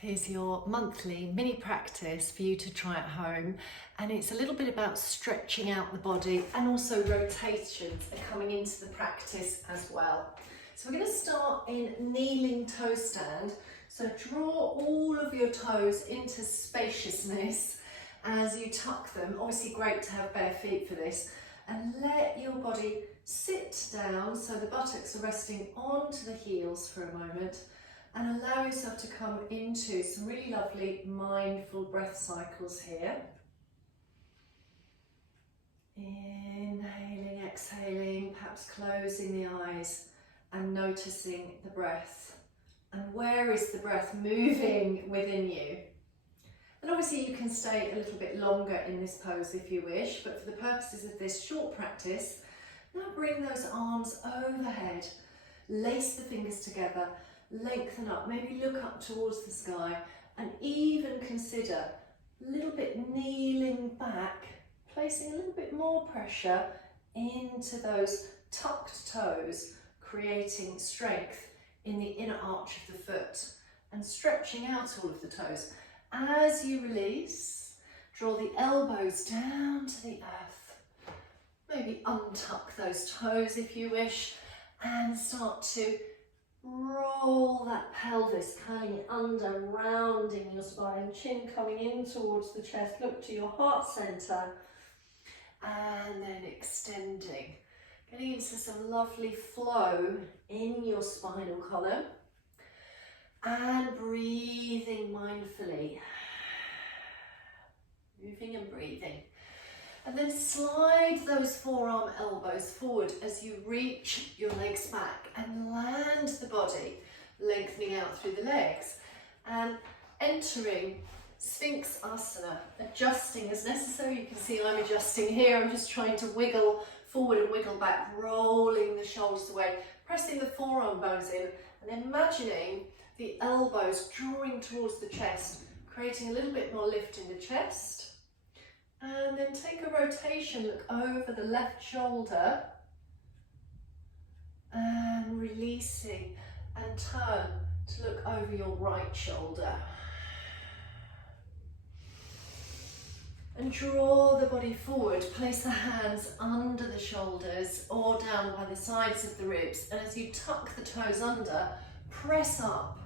Here's your monthly mini practice for you to try at home, and it's a little bit about stretching out the body, and also rotations are coming into the practice as well. So we're going to start in kneeling toe stand. So draw all of your toes into spaciousness as you tuck them. Obviously great to have bare feet for this, and let your body sit down so the buttocks are resting onto the heels for a moment. And allow yourself to come into some really lovely mindful breath cycles here. Inhaling, exhaling, perhaps closing the eyes and noticing the breath. And where is the breath moving within you? And obviously you can stay a little bit longer in this pose if you wish, but for the purposes of this short practice, now bring those arms overhead, lace the fingers together, lengthen up, maybe look up towards the sky, and even consider a little bit kneeling back, placing a little bit more pressure into those tucked toes, creating strength in the inner arch of the foot and stretching out all of the toes. As you release, draw the elbows down to the earth. Maybe untuck those toes if you wish, and start to roll that pelvis, curling it under, rounding your spine, chin coming in towards the chest, look to your heart centre, and then extending, getting into some lovely flow in your spinal column, and breathing mindfully, moving and breathing. And then slide those forearm elbows forward as you reach your legs back and land the body, lengthening out through the legs and entering Sphinx Asana, adjusting as necessary. You can see I'm adjusting here. I'm just trying to wiggle forward and wiggle back, rolling the shoulders away, pressing the forearm bones in and imagining the elbows drawing towards the chest, creating a little bit more lift in the chest. And then take a rotation, look over the left shoulder and releasing, and turn to look over your right shoulder. And draw the body forward, place the hands under the shoulders or down by the sides of the ribs, and as you tuck the toes under, press up.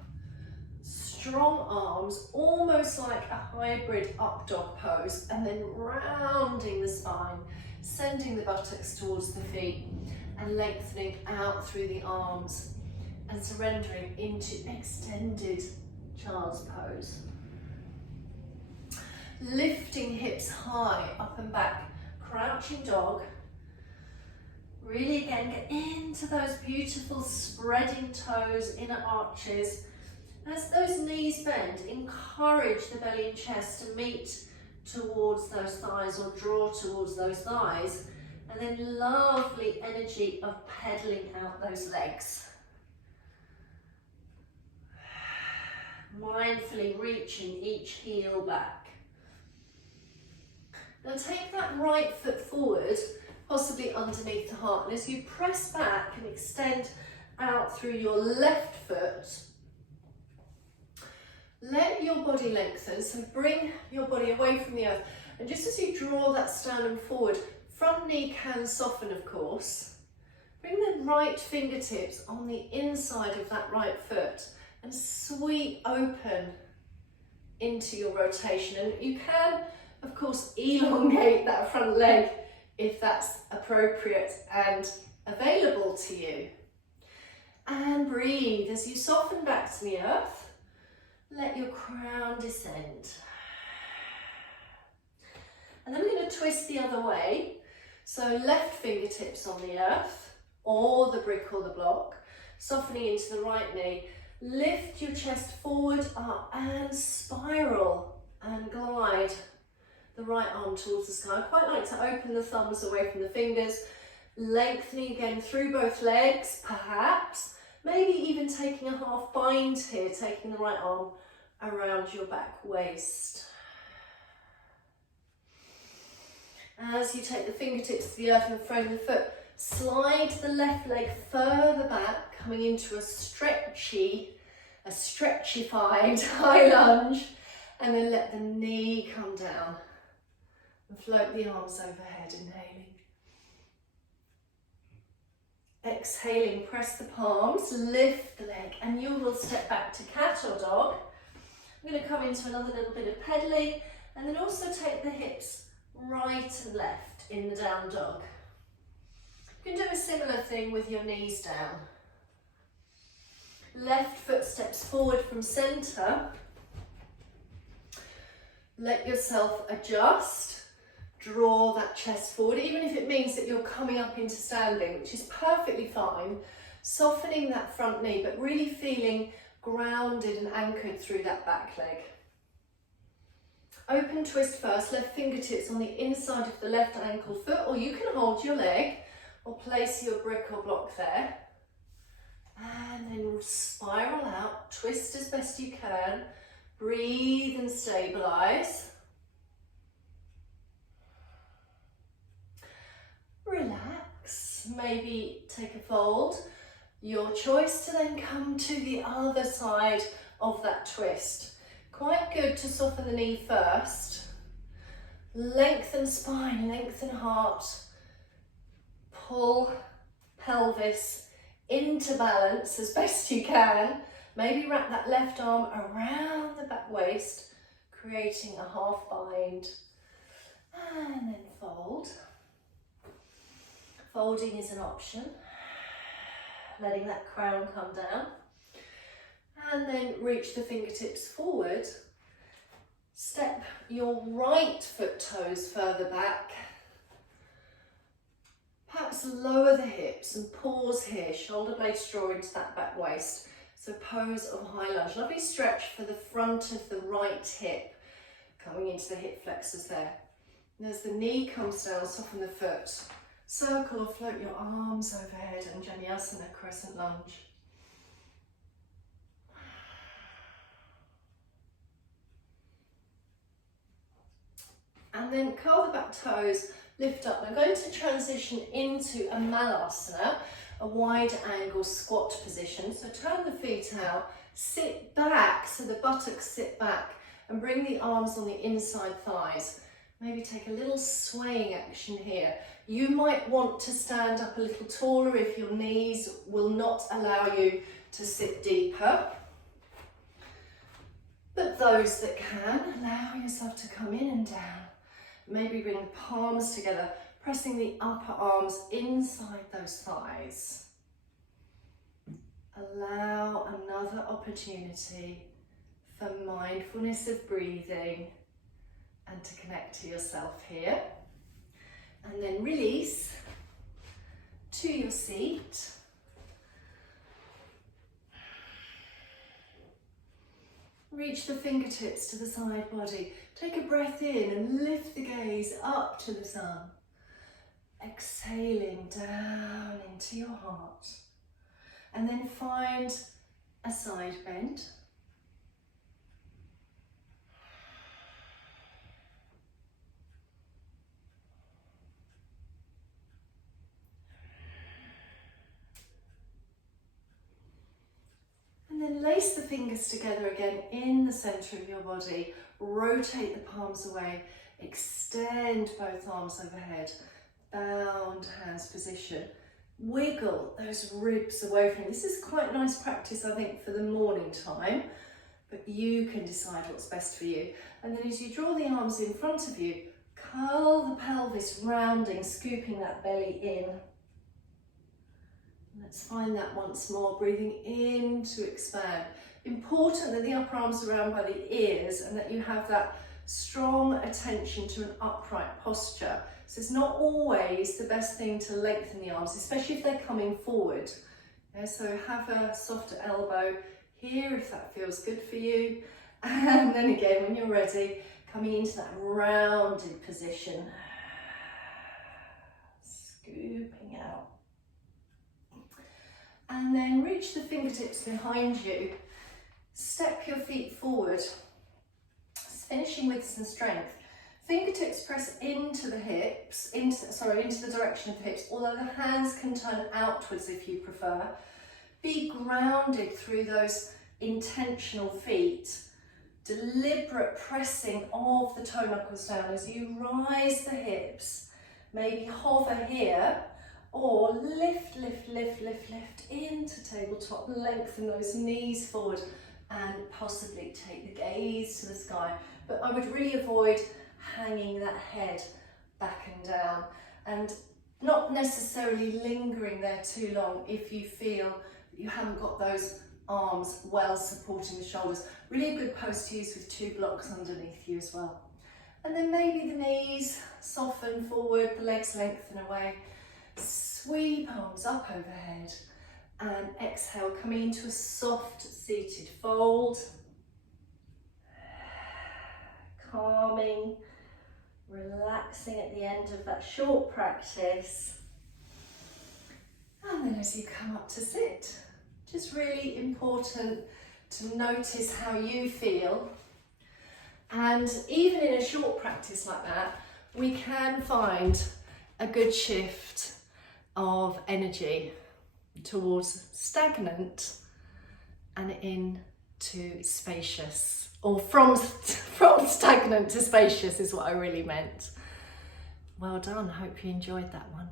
Strong arms, almost like a hybrid up dog pose, and then rounding the spine, sending the buttocks towards the feet and lengthening out through the arms and surrendering into extended child's pose. Lifting hips high, up and back, crouching dog. Really again, get into those beautiful spreading toes, inner arches. As those knees bend, encourage the belly and chest to meet towards those thighs or draw towards those thighs, and then lovely energy of pedaling out those legs. Mindfully reaching each heel back. Now take that right foot forward, possibly underneath the heart, and as you press back and extend out through your left foot, let your body lengthen, so bring your body away from the earth, and just as you draw that sternum forward, front knee can soften of course, bring the right fingertips on the inside of that right foot and sweep open into your rotation. And you can of course elongate that front leg if that's appropriate and available to you. And breathe as you soften back to the earth. Let your crown descend. And then we're going to twist the other way. So left fingertips on the earth, or the brick or the block, softening into the right knee. Lift your chest forward, up, and spiral and glide the right arm towards the sky. I quite like to open the thumbs away from the fingers, lengthening again through both legs, perhaps. Maybe even taking a half bind here, taking the right arm around your back waist. As you take the fingertips to the earth and frame the foot, slide the left leg further back, coming into a stretchy a stretchified high lunge, and then let the knee come down and float the arms overhead, inhaling. Exhaling, press the palms, lift the leg, and you will step back to cat or dog. I'm going to come into another little bit of pedaling, and then also take the hips right and left in the down dog. You can do a similar thing with your knees down. Left foot steps forward from centre. Let yourself adjust. Draw that chest forward, even if it means that you're coming up into standing, which is perfectly fine. Softening that front knee, but really feeling grounded and anchored through that back leg. Open twist first, left fingertips on the inside of the left ankle foot, or you can hold your leg or place your brick or block there. And then spiral out, twist as best you can, breathe and stabilise. Relax, maybe take a fold. Your choice to then come to the other side of that twist. Quite good to soften the knee first. Lengthen spine, lengthen heart. Pull pelvis into balance as best you can. Maybe wrap that left arm around the back waist, creating a half bind. And then fold. Folding is an option. Letting that crown come down. And then reach the fingertips forward. Step your right foot toes further back. Perhaps lower the hips and pause here. Shoulder blades draw into that back waist. So pose of high lunge. Lovely stretch for the front of the right hip. Coming into the hip flexors there. And as the knee comes down, soften the foot. Circle or float your arms overhead and Janyasana, crescent lunge. And then curl the back toes, lift up. I'm going to transition into a Malasana, a wide angle squat position. So turn the feet out, sit back so the buttocks sit back, and bring the arms on the inside thighs. Maybe take a little swaying action here. You might want to stand up a little taller if your knees will not allow you to sit deeper. But those that can, allow yourself to come in and down. Maybe bring the palms together, pressing the upper arms inside those thighs. Allow another opportunity for mindfulness of breathing and to connect to yourself here. And then release to your seat. Reach the fingertips to the side body. Take a breath in and lift the gaze up to the sun. Exhaling down into your heart. And then find a side bend. And then lace the fingers together again in the centre of your body. Rotate the palms away. Extend both arms overhead. Bound hands position. Wiggle those ribs away from you. This is quite nice practice, I think, for the morning time. But you can decide what's best for you. And then as you draw the arms in front of you, curl the pelvis, rounding, scooping that belly in. Let's find that once more, breathing in to expand. Important that the upper arms are around by the ears and that you have that strong attention to an upright posture. So it's not always the best thing to lengthen the arms, especially if they're coming forward. Yeah, so have a softer elbow here if that feels good for you. And then again, when you're ready, coming into that rounded position. Scooping out. And then reach the fingertips behind you. Step your feet forward. Finishing with some strength. Fingertips press into the hips, into the direction of the hips, although the hands can turn outwards if you prefer. Be grounded through those intentional feet, deliberate pressing of the toe knuckles down as you rise the hips, maybe hover here, or lift, lift, lift, lift, lift into tabletop, lengthen those knees forward and possibly take the gaze to the sky. But I would really avoid hanging that head back and down, and not necessarily lingering there too long if you feel that you haven't got those arms well supporting the shoulders. Really a good pose to use with 2 blocks underneath you as well. And then maybe the knees soften forward, the legs lengthen away. Sweep arms up overhead and exhale, coming into a soft seated fold. Calming, relaxing at the end of that short practice. And then as you come up to sit, just really important to notice how you feel. And even in a short practice like that, we can find a good shift of energy towards stagnant and into spacious, or from stagnant to spacious is what I really meant. Well done, hope you enjoyed that one.